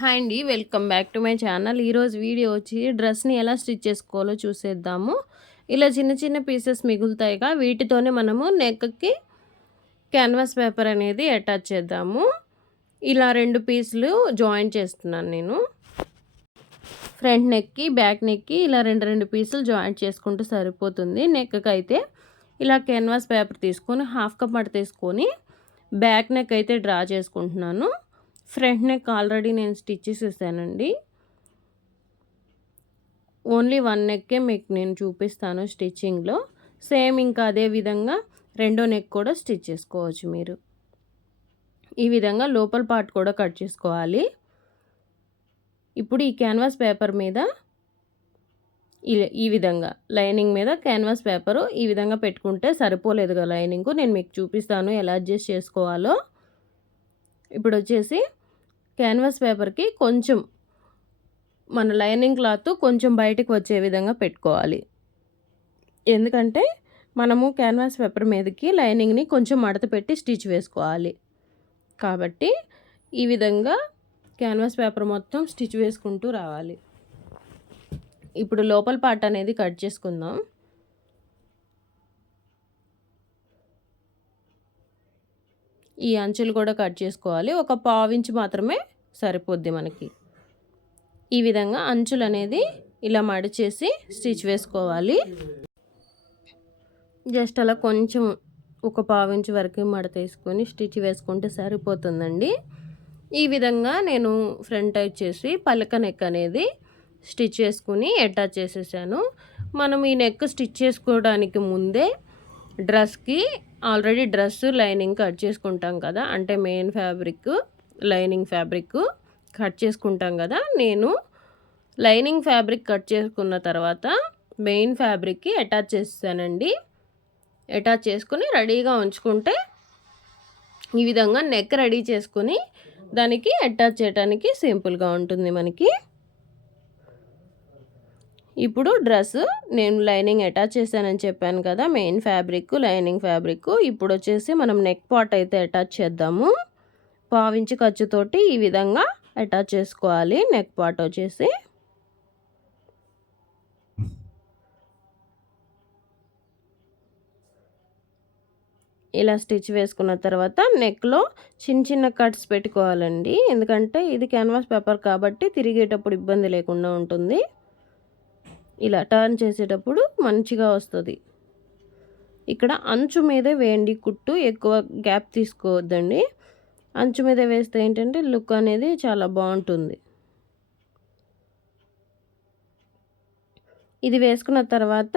Hi అండి welcome back to my channel. ఈరోజు video వచ్చి డ్రెస్ని ఎలా స్టిచ్ చేసుకోవాలో చూసేద్దాము. ఇలా చిన్న చిన్న పీసెస్ మిగులుతాయిగా వీటితోనే మనము నెక్కి క్యాన్వాస్ పేపర్ అనేది అటాచ్ చేద్దాము. ఇలా రెండు పీసులు జాయిన్ చేస్తున్నాను నేను. ఫ్రంట్ నెక్కి బ్యాక్ నెక్కి ఇలా రెండు రెండు పీసులు జాయింట్ చేసుకుంటే సరిపోతుంది. నెక్కి అయితే ఇలా క్యాన్వాస్ పేపర్ తీసుకొని హాఫ్ కప్ మట తీసుకొని బ్యాక్ నెక్ అయితే డ్రా చేసుకుంటున్నాను. ఫ్రంట్ నెక్ ఆల్రెడీ నేను స్టిచ్ చేసేసానండి. ఓన్లీ వన్ నెక్కే మీకు నేను చూపిస్తాను స్టిచ్చింగ్లో. సేమ్ ఇంకా అదే విధంగా రెండో నెక్ కూడా స్టిచ్ చేసుకోవచ్చు మీరు. ఈ విధంగా లోపల పార్ట్ కూడా కట్ చేసుకోవాలి. ఇప్పుడు ఈ క్యాన్వాస్ పేపర్ మీద ఈ విధంగా లైనింగ్ మీద క్యాన్వాస్ పేపరు ఈ విధంగా పెట్టుకుంటే సరిపోలేదుగా లైనింగ్. నేను మీకు చూపిస్తాను ఎలా అడ్జస్ట్ చేసుకోవాలో. ఇప్పుడు వచ్చేసి క్యాన్వాస్ పేపర్కి కొంచెం మన లైనింగ్ క్లాత్ కొంచెం బయటకు వచ్చే విధంగా పెట్టుకోవాలి. ఎందుకంటే మనము క్యాన్వాస్ పేపర్ మీదకి లైనింగ్ని కొంచెం మడత పెట్టి స్టిచ్ వేసుకోవాలి. కాబట్టి ఈ విధంగా క్యాన్వాస్ పేపర్ మొత్తం స్టిచ్ వేసుకుంటూ రావాలి. ఇప్పుడు లోపల పార్ట్ అనేది కట్ చేసుకుందాం. ఈ అంచులు కూడా కట్ చేసుకోవాలి. ఒక పావించి మాత్రమే సరిపోద్ది మనకి. ఈ విధంగా అంచులు అనేది ఇలా మడిచేసి స్టిచ్ వేసుకోవాలి. జస్ట్ అలా కొంచెం ఒక పావించి వరకు మడత వేసుకొని స్టిచ్ వేసుకుంటే సరిపోతుందండి. ఈ విధంగా నేను ఫ్రంట్ వచ్చేసి పలక నెక్ అనేది స్టిచ్ చేసుకుని అటాచ్ చేసేసాను. మనం ఈ నెక్ స్టిచ్ చేసుకోవడానికి ముందే డ్రెస్కి ఆల్రెడీ డ్రెస్ లైనింగ్ కట్ చేసుకుంటాం కదా అంటే main fabric lining fabric cut చేసుకుంటాం కదా నేను లైనింగ్ ఫ్యాబ్రిక్ కట్ చేసుకున్న తర్వాత మెయిన్ ఫ్యాబ్రిక్కి అటాచ్ చేస్తానండి. అటాచ్ చేసుకుని రెడీగా ఉంచుకుంటే ఈ విధంగా నెక్ రెడీ చేసుకుని దానికి అటాచ్ చేయడానికి సింపుల్గా ఉంటుంది మనకి. ఇప్పుడు డ్రెస్ నేను లైనింగ్ అటాచ్ చేశానని చెప్పాను కదా మెయిన్ ఫ్యాబ్రిక్ లైనింగ్ ఫ్యాబ్రిక్ ఇప్పుడు వచ్చేసి మనం నెక్ పాట్ అయితే అటాచ్ చేద్దాము. పావించి ఖర్చుతోటి ఈ విధంగా అటాచ్ చేసుకోవాలి నెక్ పాట్ వచ్చేసి. ఇలా స్టిచ్ వేసుకున్న తర్వాత నెక్లో చిన్న చిన్న కట్స్ పెట్టుకోవాలండి. ఎందుకంటే ఇది క్యాన్వాస్ పేపర్ కాబట్టి తిరిగేటప్పుడు ఇబ్బంది లేకుండా ఉంటుంది. ఇలా టర్న్ చేసేటప్పుడు మంచిగా వస్తుంది. ఇక్కడ అంచు మీదే వేయండి కుట్టు. ఎక్కువ గ్యాప్ తీసుకోవద్దండి. అంచు మీద వేస్తే ఏంటంటే లుక్ అనేది చాలా బాగుంటుంది. ఇది వేసుకున్న తర్వాత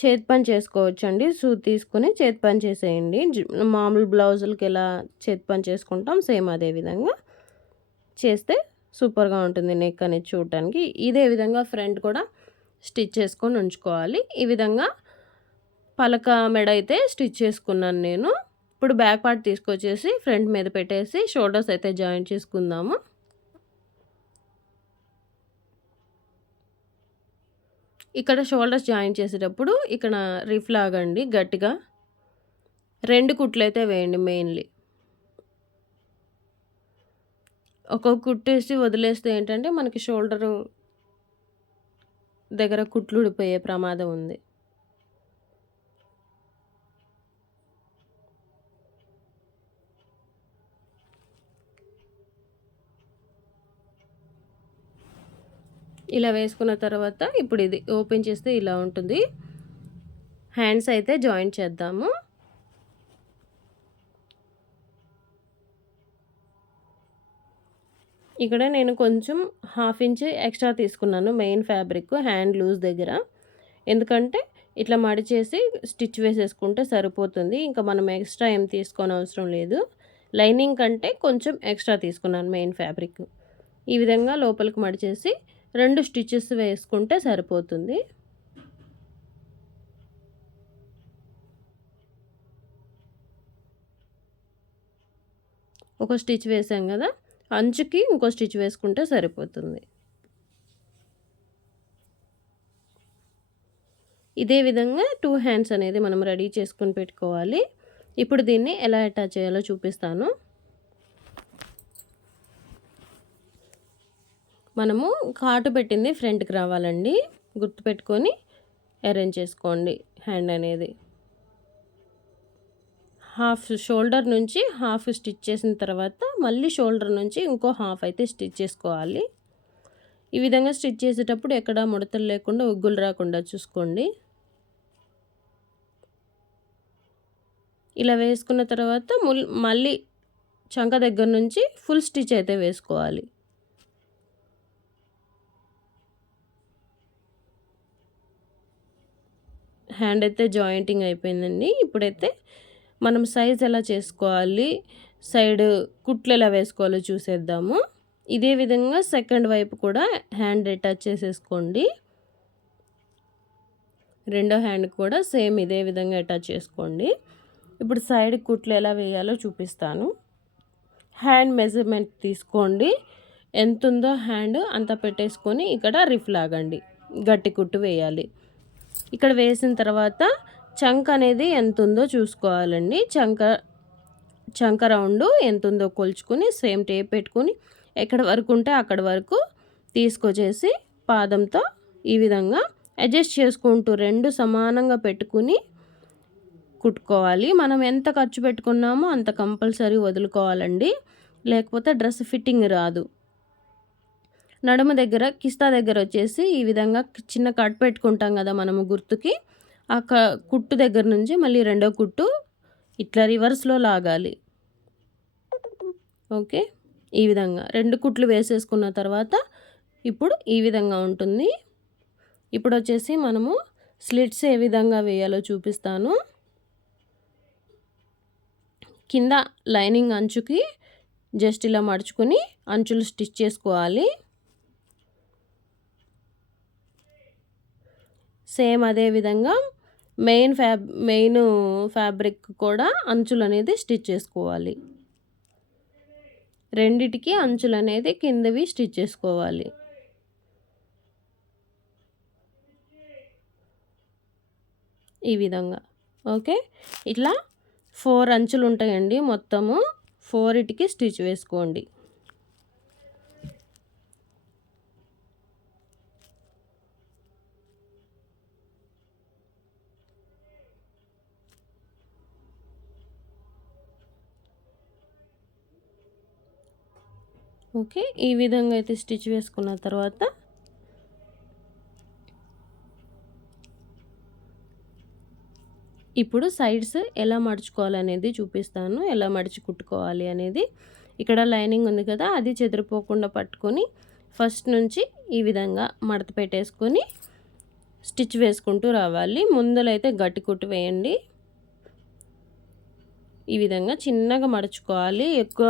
చేతి పని చేసుకోవచ్చు అండి సూట్ తీసుకుని చేతి పని చేసేయండి. మామూలు బ్లౌజులకి ఎలా చేతి పని చేసుకుంటాం సేమ్ అదే విధంగా చేస్తే సూపర్గా ఉంటుంది నెక్ అనేది చూడటానికి. ఇదే విధంగా ఫ్రంట్ కూడా స్టిచ్ చేసుకొని ఉంచుకోవాలి. ఈ విధంగా పలక మెడ అయితే స్టిచ్ చేసుకున్నాను నేను. ఇప్పుడు బ్యాక్ పార్ట్ తీసుకొచ్చేసి ఫ్రంట్ మీద పెట్టేసి షోల్డర్స్ అయితే జాయిన్ చేసుకుందాము. ఇక్కడ షోల్డర్స్ జాయిన్ చేసేటప్పుడు ఇక్కడ రిఫ్ లాగండి గట్టిగా. రెండు కుట్లు అయితే వేయండి మెయిన్లీ. ఒక్కొక్క కుట్టేసి వదిలేస్తే ఏంటంటే మనకి షోల్డరు దగ్గర కుట్లుడిపోయే ప్రమాదం ఉంది. ఇలా వేసుకున్న తర్వాత ఇప్పుడు ఇది ఓపెన్ చేస్తే ఇలా ఉంటుంది. హ్యాండ్స్ అయితే జాయింట్ చేద్దాము. ఇక్కడ నేను కొంచెం హాఫ్ ఇంచ్ ఎక్స్ట్రా తీసుకున్నాను మెయిన్ ఫ్యాబ్రిక్ హ్యాండ్ లూజ్ దగ్గర. ఎందుకంటే ఇట్లా మడిచేసి స్టిచ్ వేసేసుకుంటే సరిపోతుంది. ఇంకా మనం ఎక్స్ట్రా ఏం తీసుకోని అవసరం లేదు. లైనింగ్ కంటే కొంచెం ఎక్స్ట్రా తీసుకున్నాను మెయిన్ ఫ్యాబ్రిక్. ఈ విధంగా లోపలికి మడిచేసి రెండు స్టిచెస్ వేసుకుంటే సరిపోతుంది. ఒక స్టిచ్ వేసాం కదా. అంచుకి ఇంకో స్టిచ్ వేసుకుంటే సరిపోతుంది. ఇదే విధంగా టూ హ్యాండ్స్ అనేది మనం రెడీ చేసుకుని పెట్టుకోవాలి. ఇప్పుడు దీన్ని ఎలా అటాచ్ చేయాలో చూపిస్తాను. మనము కాటు పెట్టింది ఫ్రంట్కి రావాలండి. గుర్తుపెట్టుకొని అరేంజ్ చేసుకోండి హ్యాండ్ అనేది. హాఫ్ షోల్డర్ నుంచి హాఫ్ స్టిచ్ చేసిన తర్వాత మళ్ళీ షోల్డర్ నుంచి ఇంకో హాఫ్ అయితే స్టిచ్ చేసుకోవాలి. ఈ విధంగా స్టిచ్ చేసేటప్పుడు ఎక్కడ ముడతలు లేకుండా ఉగ్గులు రాకుండా చూసుకోండి. ఇలా వేసుకున్న తర్వాత మళ్ళీ చంక దగ్గర నుంచి ఫుల్ స్టిచ్ అయితే వేసుకోవాలి. హ్యాండ్ అయితే జాయింటింగ్ అయిపోయిందండి. ఇప్పుడైతే మనం సైజ్ ఎలా చేసుకోవాలి? సైడ్ కుట్లు ఎలా వేసుకోవాలో చూసేద్దాము. ఇదే విధంగా సెకండ్ వైపు కూడా హ్యాండ్ అటాచ్ చేసేసుకోండి. రెండో హ్యాండ్ కూడా సేమ్ ఇదే విధంగా అటాచ్ చేసుకోండి. ఇప్పుడు సైడ్ కుట్లు ఎలా వేయాలో చూపిస్తాను. హ్యాండ్ మెజర్మెంట్ తీసుకోండి. ఎంత ఉందో హ్యాండ్ అంత పెట్టేసుకొని ఇక్కడ రిఫ్ లాగండి. గట్టి కుట్టు వేయాలి. ఇక్కడ వేసిన తర్వాత చంక్ అనేది ఎంత ఉందో చూసుకోవాలండి. చంక చంక రౌండ్ ఎంత ఉందో కొలుచుకుని సేమ్ టేప్ పెట్టుకుని ఎక్కడ వరకు ఉంటే అక్కడ వరకు తీసుకొచ్చేసి పాదంతో ఈ విధంగా అడ్జస్ట్ చేసుకుంటూ రెండు సమానంగా పెట్టుకుని కుట్టుకోవాలి. మనం ఎంత ఖర్చు పెట్టుకున్నామో అంత కంపల్సరీ వదులుకోవాలండి. లేకపోతే డ్రెస్ ఫిట్టింగ్ రాదు. నడుము దగ్గర కిస్తా దగ్గర వచ్చేసి ఈ విధంగా చిన్న కట్ పెట్టుకుంటాం కదా మనము గుర్తుకి. ఆ క కుట్టు దగ్గర నుంచి మళ్ళీ రెండో కుట్టు ఇట్లా రివర్స్లో లాగాలి. ఓకే? ఈ విధంగా. రెండు కుట్లు వేసేసుకున్న తర్వాత ఇప్పుడు ఈ విధంగా ఉంటుంది. ఇప్పుడు వచ్చేసి మనము స్లిట్స్ ఏ విధంగా వేయాలో చూపిస్తాను. కింద లైనింగ్ అంచుకి జస్ట్ ఇలా మడుచుకొని అంచులు స్టిచ్ చేసుకోవాలి. సేమ్ అదే విధంగా మెయిన్ ఫ్యాబ్ మెయిన్ ఫ్యాబ్రిక్ కూడా అంచులు అనేది స్టిచ్ చేసుకోవాలి. రెండిటికి అంచులు అనేది కిందవి స్టిచ్ చేసుకోవాలి. ఈ విధంగా. ఓకే? ఇట్లా ఫోర్ అంచులు ఉంటాయండి మొత్తము. ఫోర్ ఇటుకి స్టిచ్ వేసుకోండి. ఓకే ఈ విధంగా అయితే స్టిచ్ వేసుకున్న తర్వాత ఇప్పుడు సైడ్స్ ఎలా మడుచుకోవాలనేది చూపిస్తాను. ఎలా మడిచి కుట్టుకోవాలి అనేది. ఇక్కడ లైనింగ్ ఉంది కదా అది చెదిరిపోకుండా పట్టుకొని ఫస్ట్ నుంచి ఈ విధంగా మడత పెట్టేసుకొని స్టిచ్ వేసుకుంటూ రావాలి. ముందలైతే గట్టి కుట్టు వేయండి. ఈ విధంగా చిన్నగా మడుచుకోవాలి. ఎక్కువ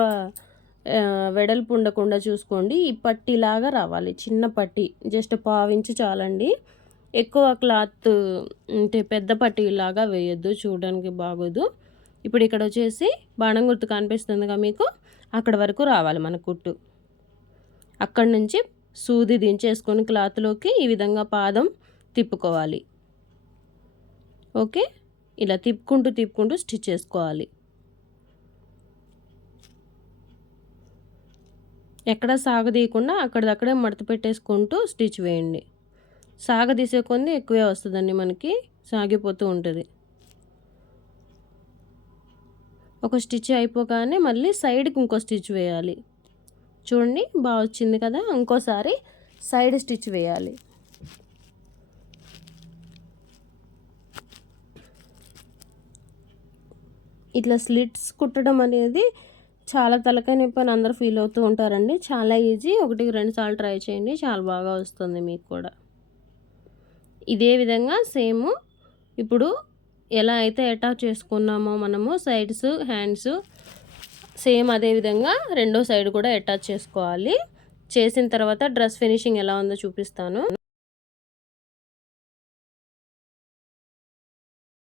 వెడల్పు ఉండకుండా చూసుకోండి. ఈ పట్టీలాగా రావాలి. చిన్న పట్టీ జస్ట్ పావించి చాలండి. ఎక్కువ క్లాత్ అంటే పెద్ద పట్టీలాగా వేయొద్దు. చూడడానికి బాగోదు. ఇప్పుడు ఇక్కడ వచ్చేసి బాణం గుర్తు కనిపిస్తుందిగా మీకు? అక్కడ వరకు రావాలి మన కుట్టు. అక్కడి నుంచి సూది దించేసుకొని క్లాత్లోకి ఈ విధంగా పాదం తిప్పుకోవాలి. ఓకే? ఇలా తిప్పుకుంటూ తిప్పుకుంటూ స్టిచ్ చేసుకోవాలి. ఎక్కడ సాగదీయకుండా అక్కడిదక్కడే మడత పెట్టేసుకుంటూ స్టిచ్ వేయండి. సాగదీసే కొంది ఎక్కువే వస్తుందండి మనకి సాగిపోతూ ఉంటుంది. ఒక స్టిచ్ అయిపోగానే మళ్ళీ సైడ్కి ఇంకో స్టిచ్ వేయాలి. చూడండి బాగా వచ్చింది కదా ఇంకోసారి సైడ్ స్టిచ్ వేయాలి. ఇట్లా స్లిట్స్ కుట్టడం అనేది చాలా తలకాయ నొప్పి అని అందరూ ఫీల్ అవుతూ ఉంటారండి. చాలా ఈజీ. ఒకటికి రెండు సార్లు ట్రై చేయండి. చాలా బాగా వస్తుంది మీకు కూడా. ఇదే విధంగా సేమ్ ఇప్పుడు ఎలా అయితే అటాచ్ చేసుకున్నామో మనము సైడ్స్ హ్యాండ్స్ సేమ్ అదే విధంగా రెండో సైడ్ కూడా అటాచ్ చేసుకోవాలి. చేసిన తర్వాత డ్రెస్ ఫినిషింగ్ ఎలా ఉందో చూపిస్తాను.